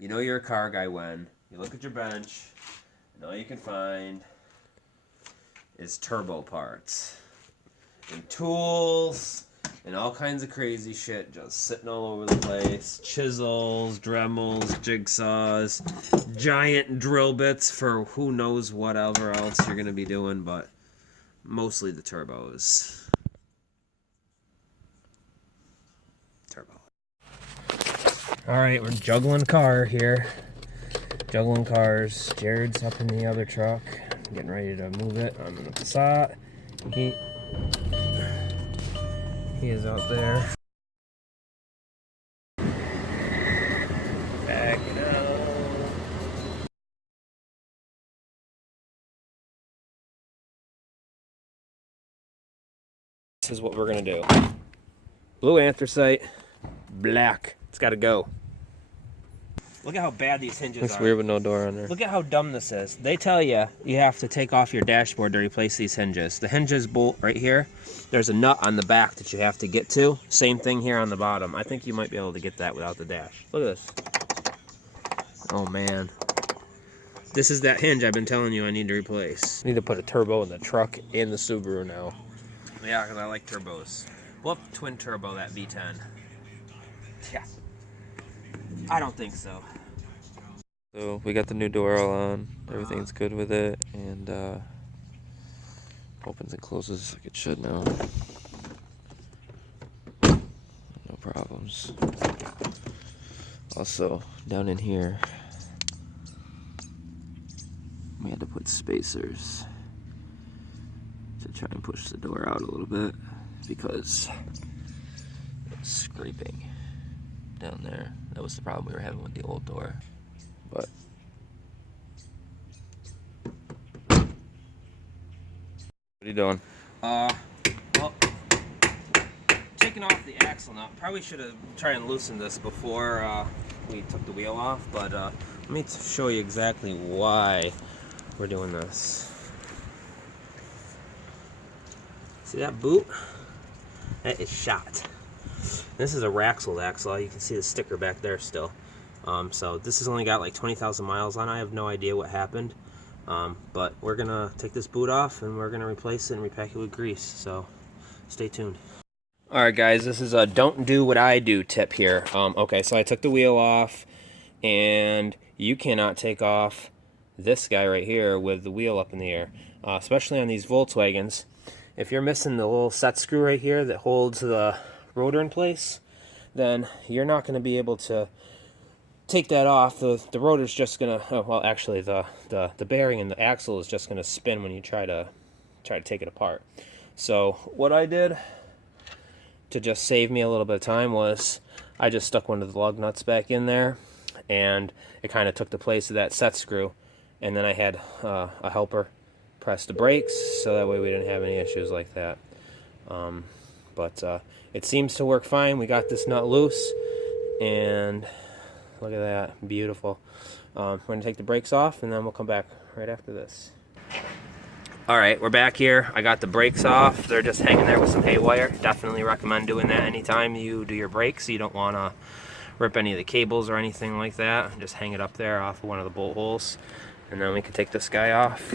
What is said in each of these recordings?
You know you're a car guy when you look at your bench and all you can find is turbo parts and tools and all kinds of crazy shit just sitting all over the place. Chisels, Dremels, jigsaws, giant drill bits for who knows whatever else you're going to be doing, but mostly the turbos. Turbo. Alright, we're juggling car here. Juggling cars. Jared's up in the other truck, getting ready to move it on the Passat. He is out there. Back it up. This is what we're gonna do. Blue anthracite, black. It's gotta go. Look at how bad these hinges are. It's weird with no door on there. Look at how dumb this is. They tell you have to take off your dashboard to replace these hinges. The hinges bolt right here. There's a nut on the back that you have to get to. Same thing here on the bottom. I think you might be able to get that without the dash. Look at this. Oh man. This is that hinge I've been telling you I need to replace. I need to put a turbo in the truck and the Subaru now. Yeah, because I like turbos. We'll have twin turbo that V10. Yeah. I don't think so. So we got the new door all on. Everything's good with it, and opens and closes like it should now. No problems. Also, down in here, we had to put spacers to try and push the door out a little bit because it's scraping down there. That was the problem we were having with the old door. But what are you doing? Well, taking off the axle nut. Probably should have tried and loosened this before we took the wheel off, but let me show you exactly why we're doing this. See that boot? That is shot. This is a Raxles axle. You can see the sticker back there still. So this has only got like 20,000 miles on it. I have no idea what happened. But we're going to take this boot off and we're going to replace it and repack it with grease. So stay tuned. Alright guys, this is a don't do what I do tip here. Okay, so I took the wheel off and you cannot take off this guy right here with the wheel up in the air. Especially on these Volkswagens. If you're missing the little set screw right here that holds the rotor in place, then you're not going to be able to take that off. The rotor's just going to, well actually the bearing and the axle is just going to spin when you try to take it apart. So what I did to just save me a little bit of time was I just stuck one of the lug nuts back in there and it kind of took the place of that set screw, and then I had a helper press the brakes so that way we didn't have any issues like that. But it seems to work fine. We got this nut loose, and look at that, beautiful. We're gonna take the brakes off, and then we'll come back right after this. All right, we're back here. I got the brakes off. They're just hanging there with some hay wire. Definitely recommend doing that anytime you do your brakes. You don't want to rip any of the cables or anything like that. Just hang it up there off of one of the bolt holes, and then we can take this guy off.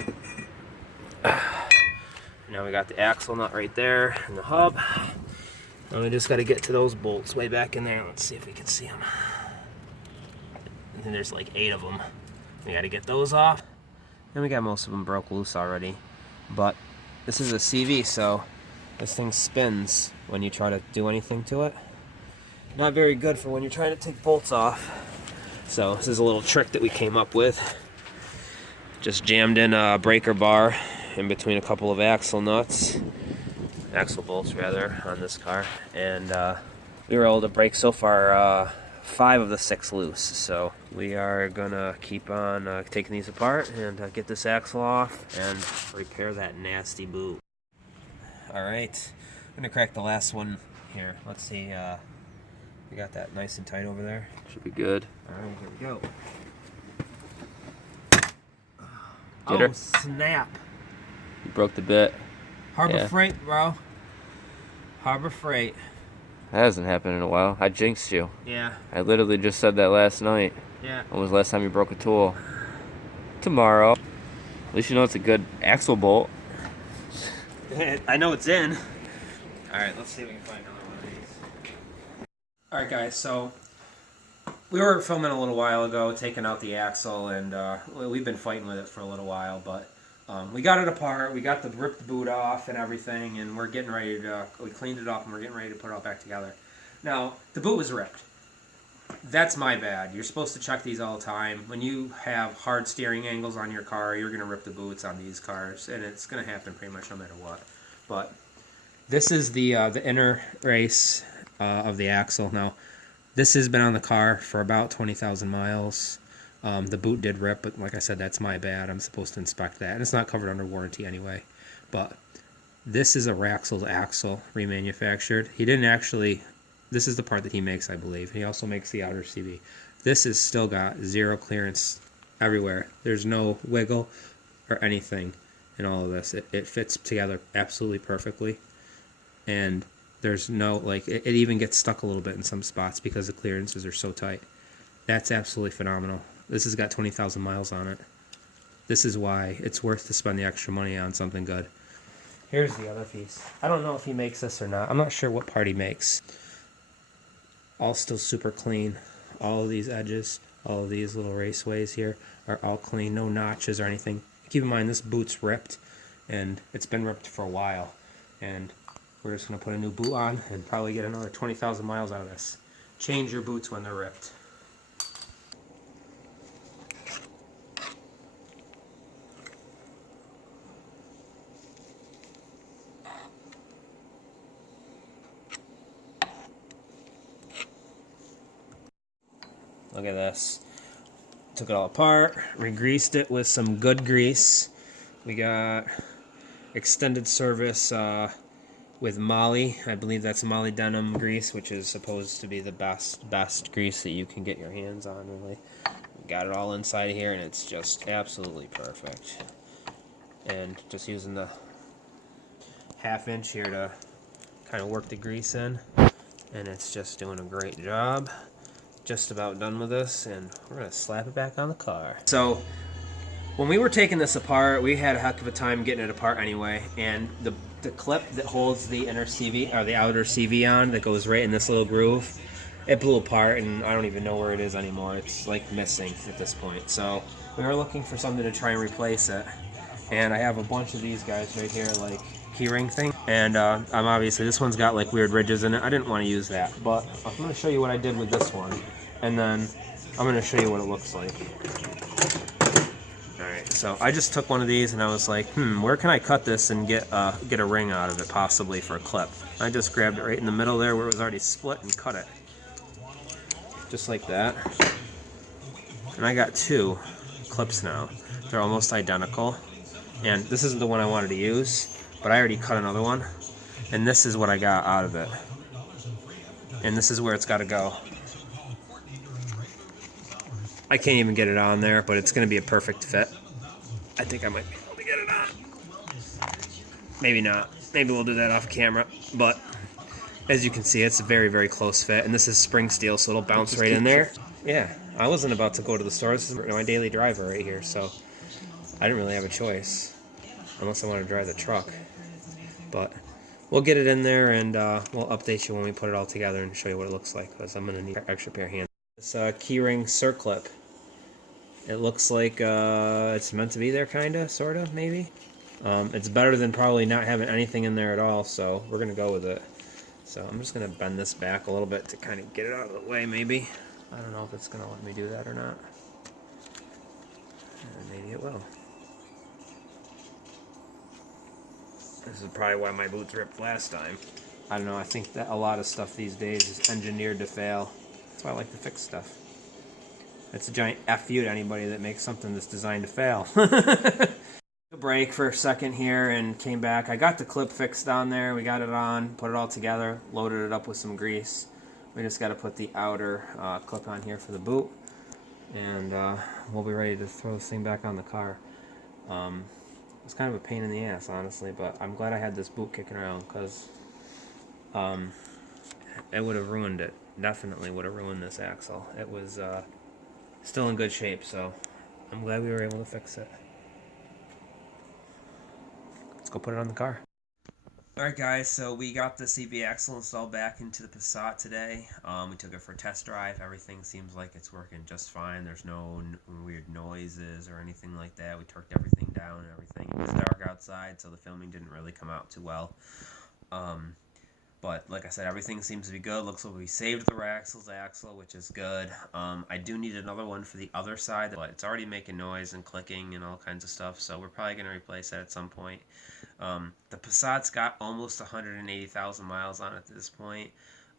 Now we got the axle nut right there and the hub. And we just got to get to those bolts way back in there. Let's see if we can see them. And there's like 8 of them. We got to get those off. And we got most of them broke loose already. But this is a CV, so this thing spins when you try to do anything to it. Not very good for when you're trying to take bolts off. So this is a little trick that we came up with. Just jammed in a breaker bar in between a couple of axle bolts rather, on this car, and we were able to break so far 5 of the 6 loose. So we are gonna keep on taking these apart and get this axle off and repair that nasty boot. Alright, I'm gonna crack the last one here. Let's see, we got that nice and tight over there. Should be good. Alright, here we go. Get her? Oh snap! You broke the bit. Harbor Freight, bro. Harbor Freight. That hasn't happened in a while. I jinxed you. Yeah. I literally just said that last night. Yeah. When was the last time you broke a tool? Tomorrow. At least you know it's a good axle bolt. I know it's in. Alright, let's see if we can find another one of these. Alright guys, so we were filming a little while ago, taking out the axle, and we've been fighting with it for a little while, but we got it apart, we got the ripped boot off and everything, and we're getting ready to, we cleaned it up and we're getting ready to put it all back together. Now, the boot was ripped. That's my bad. You're supposed to check these all the time. When you have hard steering angles on your car, you're going to rip the boots on these cars, and it's going to happen pretty much no matter what. But this is the inner race of the axle. Now, this has been on the car for about 20,000 miles. The boot did rip, but like I said, that's my bad. I'm supposed to inspect that, and it's not covered under warranty anyway. But this is a Raxles axle, remanufactured. He didn't actually... This is the part that he makes, I believe. He also makes the outer CV. This has still got zero clearance everywhere. There's no wiggle or anything in all of this. It fits together absolutely perfectly. And there's no, like, it even gets stuck a little bit in some spots because the clearances are so tight. That's absolutely phenomenal. This has got 20,000 miles on it. This is why it's worth to spend the extra money on something good. Here's the other piece. I don't know if he makes this or not. I'm not sure what part he makes. All still super clean. All of these edges, all of these little raceways here are all clean. No notches or anything. Keep in mind, this boot's ripped, and it's been ripped for a while. And we're just going to put a new boot on and probably get another 20,000 miles out of this. Change your boots when they're ripped. Look at this. Took it all apart, re-greased it with some good grease. We got extended service with Molly. I believe that's Molly Denim grease, which is supposed to be the best grease that you can get your hands on, really. We got it all inside of here, and it's just absolutely perfect. And just using the 1/2 inch here to kind of work the grease in, and it's just doing a great job. Just about done with this, and we're gonna slap it back on the car. So when we were taking this apart, we had a heck of a time getting it apart anyway, and the clip that holds the inner CV or the outer CV on that goes right in this little groove, it blew apart, and I don't even know where it is anymore. It's like missing at this point. So we were looking for something to try and replace it, and I have a bunch of these guys right here, like keyring thing, and I'm obviously, this one's got like weird ridges in it. I didn't want to use that, but I'm going to show you what I did with this one, and then I'm going to show you what it looks like. Alright, so I just took one of these and I was like, where can I cut this and get a ring out of it, possibly for a clip? I just grabbed it right in the middle there where it was already split and cut it. Just like that. And I got 2 clips now. They're almost identical. And this isn't the one I wanted to use, but I already cut another one. And this is what I got out of it. And this is where it's got to go. I can't even get it on there, but it's going to be a perfect fit. I think I might be able to get it on. Maybe not. Maybe we'll do that off camera. But as you can see, it's a very, very close fit. And this is spring steel, so it'll bounce right in there. Yeah, I wasn't about to go to the store. This is my daily driver right here, so I didn't really have a choice. Unless I want to drive the truck. But we'll get it in there, and we'll update you when we put it all together and show you what it looks like, because I'm going to need an extra pair of hands. This keyring circlip. It looks like it's meant to be there, kind of, sort of, maybe. It's better than probably not having anything in there at all, so we're going to go with it. So I'm just going to bend this back a little bit to kind of get it out of the way, maybe. I don't know if it's going to let me do that or not. Maybe it will. This is probably why my boots ripped last time. I don't know, I think that a lot of stuff these days is engineered to fail. That's why I like to fix stuff. It's a giant F you to anybody that makes something that's designed to fail. Took a break for a second here and came back. I got the clip fixed on there. We got it on, put it all together, loaded it up with some grease. We just got to put the outer clip on here for the boot. And we'll be ready to throw this thing back on the car. It's kind of a pain in the ass, honestly, but I'm glad I had this boot kicking around, because it would have ruined it. Definitely would have ruined this axle. It was still in good shape, so I'm glad we were able to fix it. Let's go put it on the car. Alright guys, so we got the CV axle installed back into the Passat today. We took it for a test drive. Everything seems like it's working just fine. There's no weird noises or anything like that. We torqued everything down and everything. It was dark outside, so the filming didn't really come out too well. But like I said, everything seems to be good. Looks like we saved the Raxles axle, which is good. I do need another one for the other side, but it's already making noise and clicking and all kinds of stuff, so we're probably going to replace that at some point. The Passat's got almost 180,000 miles on it at this point.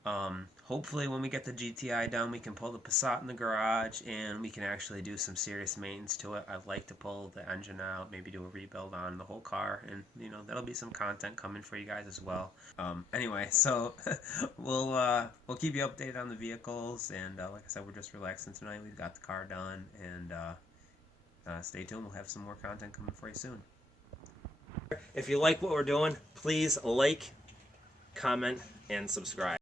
Hopefully when we get the GTI done, we can pull the Passat in the garage and we can actually do some serious maintenance to it. I'd like to pull the engine out, maybe do a rebuild on the whole car, and you know, that'll be some content coming for you guys as well. Anyway, so we'll keep you updated on the vehicles, and like I said, we're just relaxing tonight. We've got the car done, and stay tuned. We'll have some more content coming for you soon. If you like what we're doing, please like, comment, and subscribe.